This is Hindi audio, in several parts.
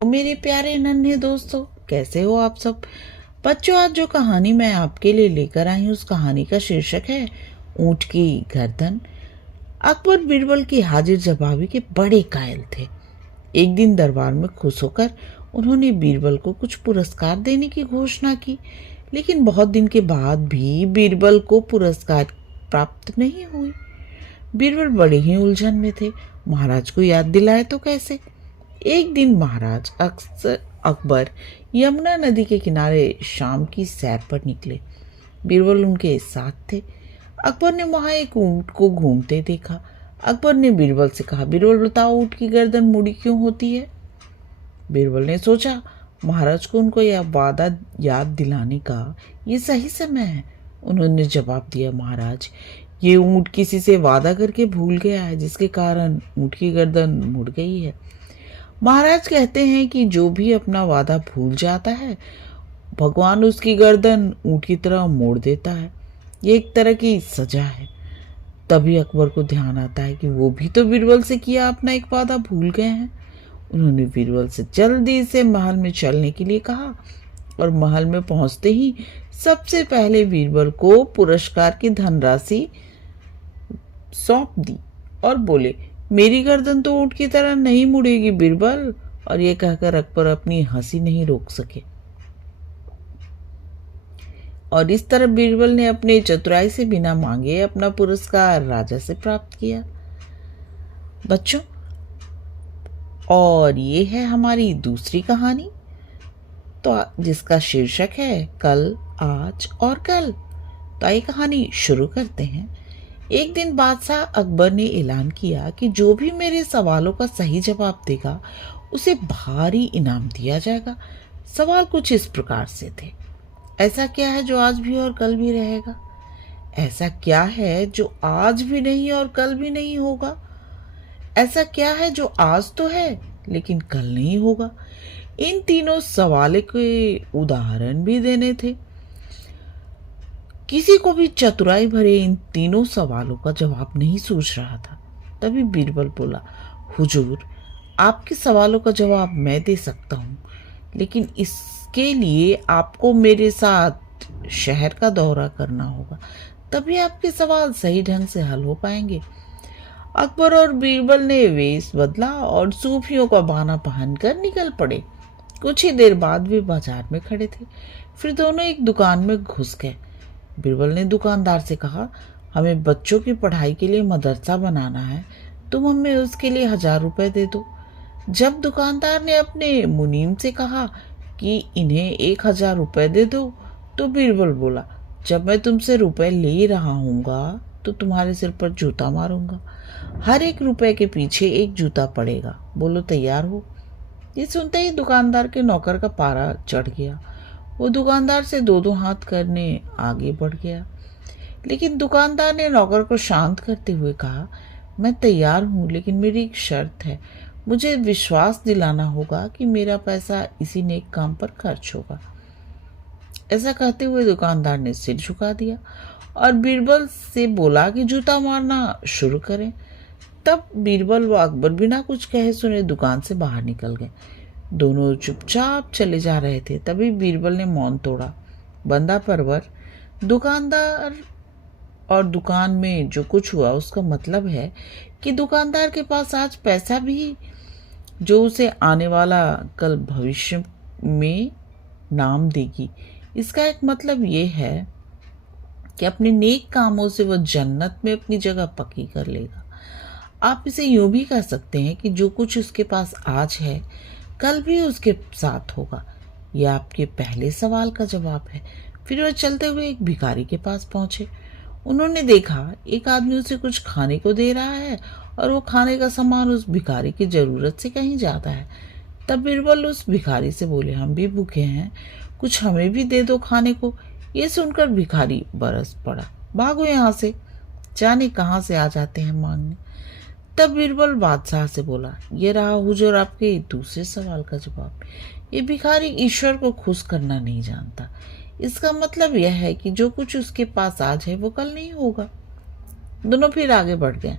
तो मेरे प्यारे नन्हे दोस्तों, कैसे हो आप सब। बच्चों, आज जो कहानी मैं आपके लिए लेकर आई हूँ उस कहानी का शीर्षक है ऊंट की गर्दन। अकबर बीरबल की हाजिर जवाबी के बड़े कायल थे। एक दिन दरबार में खुश होकर उन्होंने बीरबल को कुछ पुरस्कार देने की घोषणा की, लेकिन बहुत दिन के बाद भी बीरबल को पुरस्कार प्राप्त नहीं हुई। बीरबल बड़े ही उलझन में थे। महाराज को याद दिलाए तो कैसे। एक दिन महाराज अक्सर अकबर यमुना नदी के किनारे शाम की सैर पर निकले। बीरबल उनके साथ थे। अकबर ने वहां एक ऊंट को घूमते देखा। अकबर ने बीरबल से कहा, बीरबल बताओ, ऊंट की गर्दन मुड़ी क्यों होती है। बीरबल ने सोचा, महाराज को उनको यह वादा याद दिलाने का ये सही समय है। उन्होंने जवाब दिया, महाराज, ये ऊंट किसी से वादा करके भूल गया है, जिसके कारण ऊंट की गर्दन मुड़ गई है। महाराज कहते हैं कि जो भी अपना वादा भूल जाता है, भगवान उसकी गर्दन ऊंट की तरह मोड़ देता है। ये एक तरह की सजा है। तभी अकबर को ध्यान आता है कि वो भी तो बीरबल से किया अपना एक वादा भूल गए हैं। उन्होंने बीरबल से जल्दी से महल में चलने के लिए कहा और महल में पहुंचते ही सबसे पहले बीरबल को पुरस्कार की धनराशि सौंप दी और बोले, मेरी गर्दन तो ऊंट की तरह नहीं मुड़ेगी बीरबल। और ये कहकर अकबर अपनी हंसी नहीं रोक सके। और इस तरह बीरबल ने अपने चतुराई से बिना मांगे अपना पुरस्कार राजा से प्राप्त किया। बच्चों, और ये है हमारी दूसरी कहानी, तो जिसका शीर्षक है कल, आज और कल। तो आइए कहानी शुरू करते हैं। एक दिन बादशाह अकबर ने ऐलान किया कि जो भी मेरे सवालों का सही जवाब देगा उसे भारी इनाम दिया जाएगा। सवाल कुछ इस प्रकार से थे, ऐसा क्या है जो आज भी और कल भी रहेगा। ऐसा क्या है जो आज भी नहीं और कल भी नहीं होगा। ऐसा क्या है जो आज तो है लेकिन कल नहीं होगा। इन तीनों सवालों के उदाहरण भी देने थे। किसी को भी चतुराई भरे इन तीनों सवालों का जवाब नहीं सूझ रहा था। तभी बीरबल बोला, हुजूर, आपके सवालों का जवाब मैं दे सकता हूँ, लेकिन इसके लिए आपको मेरे साथ शहर का दौरा करना होगा, तभी आपके सवाल सही ढंग से हल हो पाएंगे। अकबर और बीरबल ने वेश बदला और सूफियों का बहाना पहनकर निकल पड़े। कुछ ही देर बाद वे बाजार में खड़े थे। फिर दोनों एक दुकान में घुस गए। बीरबल ने दुकानदार से कहा, हमें बच्चों की पढ़ाई के लिए मदरसा बनाना है, तुम हमें उसके लिए 1000 रुपए दे दो। जब दुकानदार ने अपने मुनीम से कहा कि इन्हें 1000 रुपए दे दो, तो बीरबल बोला, जब मैं तुमसे रुपए ले रहा हूँगा तो तुम्हारे सिर पर जूता मारूंगा। हर एक रुपए के पीछे एक जूता पड़ेगा। बोलो, तैयार हो। ये सुनते ही दुकानदार के नौकर का पारा चढ़ गया। वो दुकानदार से दो दो हाथ करने आगे बढ़ गया, लेकिन दुकानदार ने नौकर को शांत करते हुए कहा, मैं तैयार हूँ, लेकिन मेरी एक शर्त है। मुझे विश्वास दिलाना होगा कि मेरा पैसा इसी नेक काम पर खर्च होगा। ऐसा कहते हुए दुकानदार ने सिर झुका दिया और बीरबल से बोला कि जूता मारना शुरू करें। तब बीरबल व अकबर बिना कुछ कहे सुने दुकान से बाहर निकल गए। दोनों चुपचाप चले जा रहे थे। तभी बीरबल ने मौन तोड़ा, बंदा परवर, दुकानदार और दुकान में जो कुछ हुआ उसका मतलब है कि दुकानदार के पास आज पैसा भी जो उसे आने वाला कल भविष्य में नाम देगी। इसका एक मतलब ये है कि अपने नेक कामों से वह जन्नत में अपनी जगह पक्की कर लेगा। आप इसे यूं भी कह सकते हैं कि जो कुछ उसके पास आज है कल भी उसके साथ होगा। यह आपके पहले सवाल का जवाब है। फिर वह चलते हुए एक भिखारी के पास पहुंचे। उन्होंने देखा एक आदमी उसे कुछ खाने को दे रहा है और वो खाने का सामान उस भिखारी की जरूरत से कहीं जाता है। तब बीरबल उस भिखारी से बोले, हम भी भूखे हैं, कुछ हमें भी दे दो खाने को। ये सुनकर भिखारी बरस पड़ा, भागो यहाँ से, जाने कहाँ से आ जाते हैं मांगने। तब बीरबल बादशाह से बोला, ये रहा हुजूर आपके दूसरे सवाल का जवाब। ये भिखारी ईश्वर को खुश करना नहीं जानता। इसका मतलब यह है कि जो कुछ उसके पास आज है वो कल नहीं होगा। दोनों फिर आगे बढ़ गए।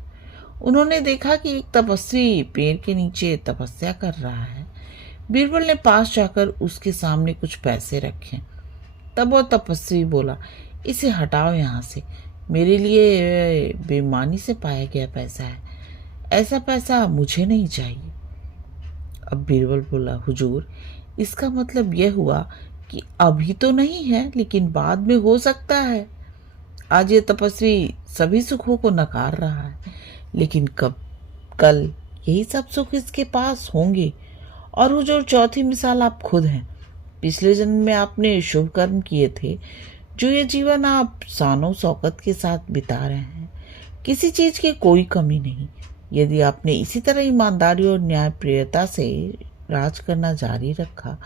उन्होंने देखा कि एक तपस्वी पेड़ के नीचे तपस्या कर रहा है। बीरबल ने पास जाकर उसके सामने कुछ पैसे रखे। तब वो तपस्वी बोला, इसे हटाओ यहाँ से, मेरे लिए बेईमानी से पाया गया पैसा है, ऐसा पैसा मुझे नहीं चाहिए। अब बीरबल बोला, हुजूर, इसका मतलब यह हुआ कि अभी तो नहीं है, लेकिन बाद में हो सकता है। आज ये तपस्वी सभी सुखों को नकार रहा है, लेकिन कल यही सब सुख इसके पास होंगे। और हुजूर, चौथी मिसाल आप खुद हैं। पिछले जन्म में आपने शुभ कर्म किए थे, जो ये जीवन आप शानो शौकत के साथ बिता रहे हैं। किसी चीज की कोई कमी नहीं। यदि आपने इसी तरह ईमानदारी और न्यायप्रियता से राज करना जारी रखा,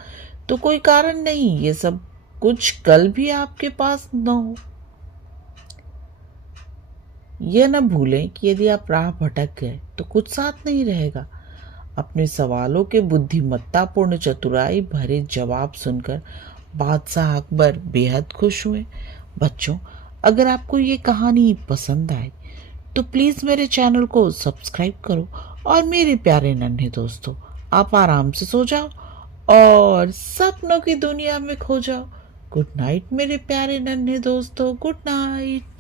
तो कोई कारण नहीं ये सब कुछ कल भी आपके पास न हो। यह न भूलें कि यदि आप राह भटक गए तो कुछ साथ नहीं रहेगा। अपने सवालों के बुद्धिमत्तापूर्ण चतुराई भरे जवाब सुनकर बादशाह अकबर बेहद खुश हुए। बच्चों, अगर आपको ये कहानी पसंद आई तो प्लीज़ मेरे चैनल को सब्सक्राइब करो। और मेरे प्यारे नन्हे दोस्तों, आप आराम से सो जाओ और सपनों की दुनिया में खो जाओ। गुड नाइट मेरे प्यारे नन्हे दोस्तों, गुड नाइट।